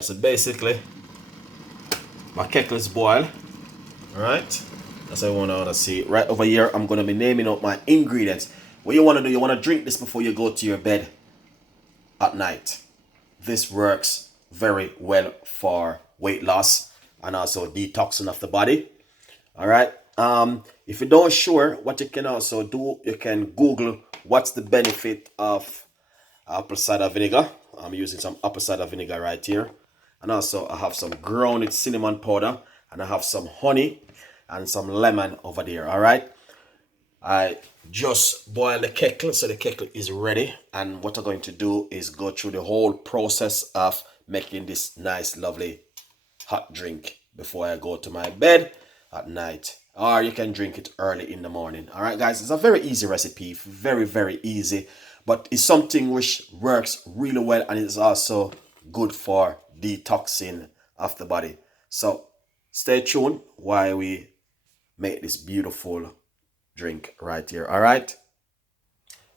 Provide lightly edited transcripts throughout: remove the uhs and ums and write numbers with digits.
So basically, my kettle is boiled. Alright, that's what I want to see. Right over here, I'm going to be naming out my ingredients. What you want to do, you want to drink this before you go to your bed at night. This works very well for weight loss and also detoxing of the body. Alright, if you don't sure, what you can also do, you can Google what's the benefit of apple cider vinegar. I'm using some apple cider vinegar right here. And also I have some grounded cinnamon powder, and I have some honey and some lemon over there. All right, I just boiled the kettle, so the kettle is ready, and what I'm going to do is go through the whole process of making this nice lovely hot drink before I go to my bed at night, or you can drink it early in the morning. All right, guys, it's a very easy recipe, very easy, but it's something which works really well, and it's also good for detoxing of the body. So stay tuned while we make this beautiful drink right here. All right,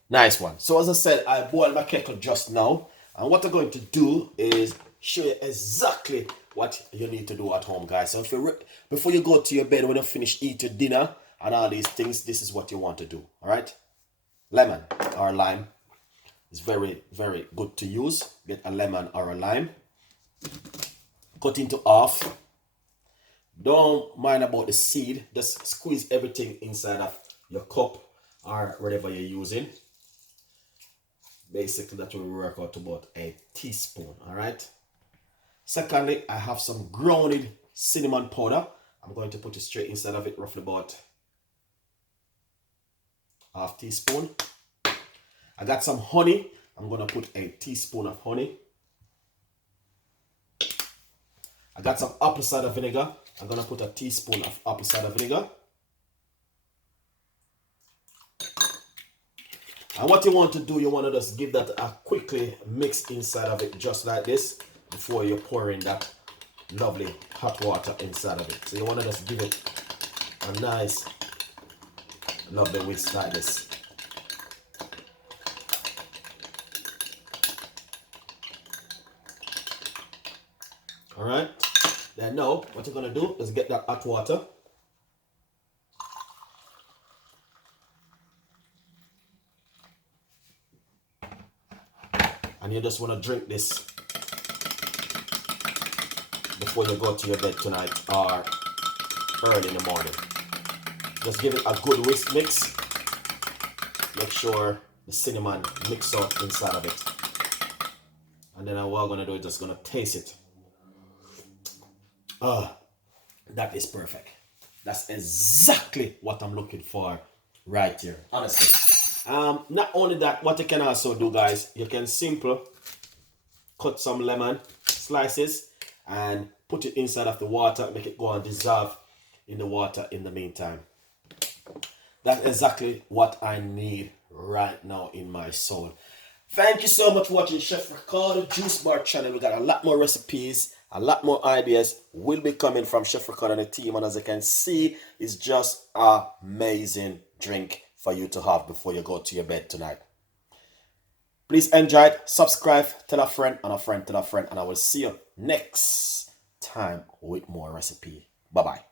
nice one. So as I said, I boiled my kettle just now, and what I'm going to do is show you exactly what you need to do at home, guys. So if you before you go to your bed, when you finish eat your dinner and all these things, this is what you want to do. All right, lemon or lime is very good to use. Get a lemon or a lime, cut into half. Don't mind about the seed, just squeeze everything inside of your cup or whatever you're using. Basically that will work out to about a teaspoon. All right, secondly, I have some grounded cinnamon powder. I'm going to put it straight inside of it, roughly about half teaspoon. I got some honey. I'm going to put a teaspoon of honey. I got some apple cider vinegar. I'm going to put a teaspoon of apple cider vinegar. And what you want to do, you want to just give that a quickly mix inside of it, just like this, before you pour in that lovely hot water inside of it. So you want to just give it a nice lovely whisk like this. All right, then now what you're going to do is get that hot water. And you just want to drink this before you go to your bed tonight or early in the morning. Just give it a good whisk mix. Make sure the cinnamon mix out inside of it. And then what I'm going to do is just going to taste it. That is perfect. That's exactly what I'm looking for right here, honestly. Not only that, what you can also do, guys, you can simply cut some lemon slices and put it inside of the water, make it go and dissolve in the water in the meantime. That's exactly what I need right now in my soul. Thank you so much for watching Chef Ricardo Juice Bar channel. We got a lot more recipes, a lot more ideas will be coming from Chef Ricardo and the team, and as you can see, it's just an amazing drink for you to have before you go to your bed tonight. Please enjoy it, subscribe, tell a friend, and a friend tell a friend, and I will see you next time with more recipe. Bye bye.